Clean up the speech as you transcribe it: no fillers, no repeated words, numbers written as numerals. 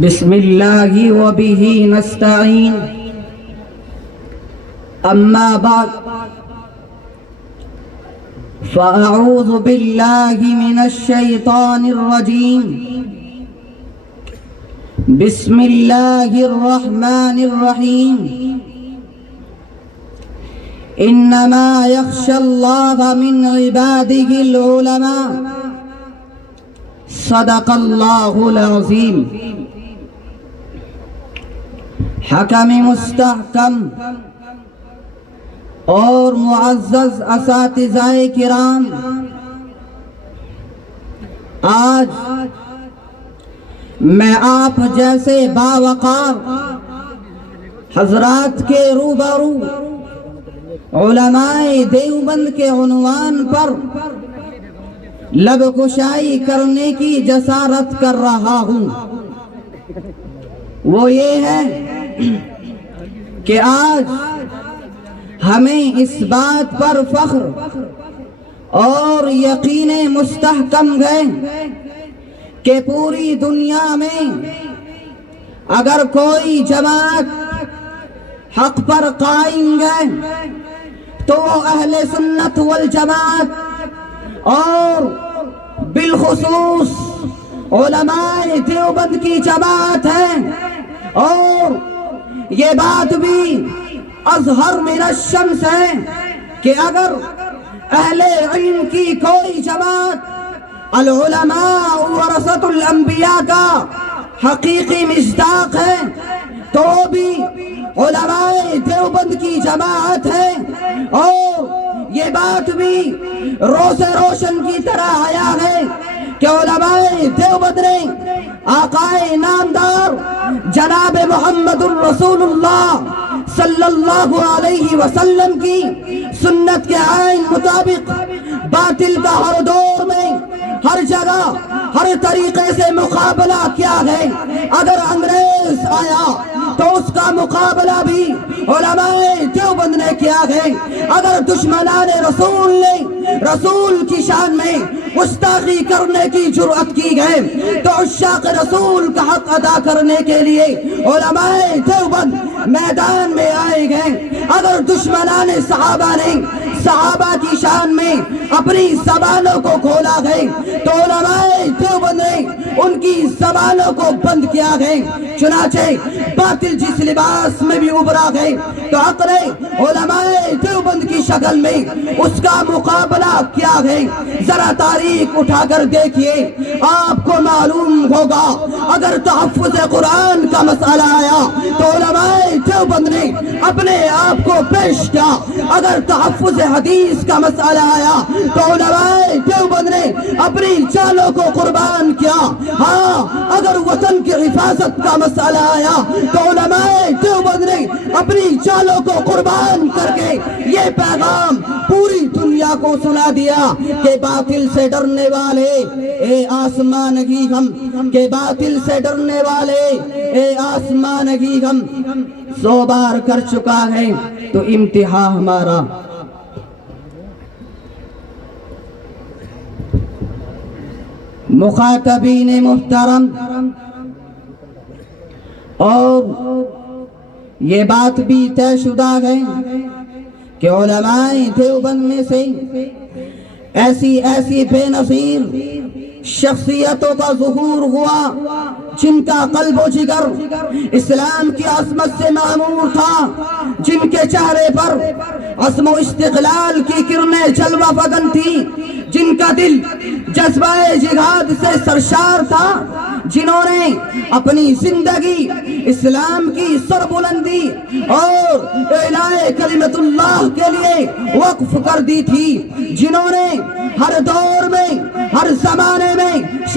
بسم اللہ وبہ نستعین اما بعد فاعوذ باللہ من الشیطان الرجیم بسم اللہ الرحمن الرحیم انما یخشی اللہ من عبادہ العلماء صدق اللہ العظیم۔ حکم مستحکم اور معزز اساتذہ کرام، آج میں آپ جیسے باوقار حضرات کے روبرو علماء دیوبند کے عنوان پر لب کشائی کرنے کی جسارت کر رہا ہوں۔ وہ یہ ہے کہ آج ہمیں اس بات پر فخر اور یقین مستحکم ہے کہ پوری دنیا میں اگر کوئی جماعت حق پر قائم ہے تو وہ اہل سنت والجماعت اور بالخصوص علماء دیوبند کی جماعت ہے۔ اور یہ بات بھی اظہر من الشمس ہے کہ اگر اہل علم کی کوئی جماعت العلماء ورثۃ الانبیاء کا حقیقی مصداق ہے تو بھی علماء دیوبند کی جماعت ہے۔ اور یہ بات بھی روز روشن کی طرح آیا ہے کہ علماء دیوبند نے آقائے نامدار جناب محمد الرسول اللہ صلی اللہ علیہ وسلم کی سنت کے آئین مطابق باطل کا ہر دور میں ہر جگہ ہر طریقے سے مقابلہ کیا ہے۔ اگر انگریز آیا تو اس کا مقابلہ بھی علماء دیوبند نے کیا ہے۔ اگر دشمنان رسول نے رسول کی شان میں گستاخی کرنے کی جرأت کی ہے تو عشاق رسول کا حق ادا کرنے کے لیے علماء دیوبند میدان میں آئے گئے۔ اگر دشمنان صحابہ نے صحابہ کی شان میں اپنی زبانوں کو کھولا گئے تو علماء دیوبند نے ان کی زبانوں کو بند کیا گئے۔ چنانچہ باطل جس لباس میں بھی ابھرا گئے تو عقل علماء دیوبند کی شکل میں اس کا مقابلہ کیا گئے۔ ذرا تاریخ اٹھا کر دیکھیے، آپ کو معلوم ہوگا اگر تحفظ قرآن کا مسئلہ آیا تو علماء دیوبند نے اپنے آپ کو پیش کیا۔ اگر تحفظ حدیث کا مسئلہ آیا تو علماء دیوبند نے اپنی جانوں کو قربان کیا۔ ہاں، اگر وطن کی حفاظت کا مسئلہ آیا تو علماء دیوبند نے اپنی جانوں کو قربان کر کے یہ پیغام پوری دنیا کو سنا دیا کہ باطل سے ڈرنے والے اے آسمان کی غم، کہ باطل سے ڈرنے والے اے آسمان کی غم 100 بار کر چکا ہے تو امتحان ہمارا۔ مخاطبین محترم، اور یہ بات بھی طے شدہ ہے کہ علماء دیوبند میں سے ایسی بے نظیر شخصیتوں کا ظہور ہوا جن کا قلب و جگر اسلام کی عظمت سے معمور تھا، جن کے چہرے پر عزم و استقلال کی کرنیں جلوہ فگن تھی، جن کا دل جذبہ جہاد سے سرشار تھا، جنہوں نے اپنی زندگی اسلام کی سربلندی اور اعلاء کلمت اللہ کے لیے وقف کر دی تھی، جنہوں نے ہر دور میں ہر زمانے میں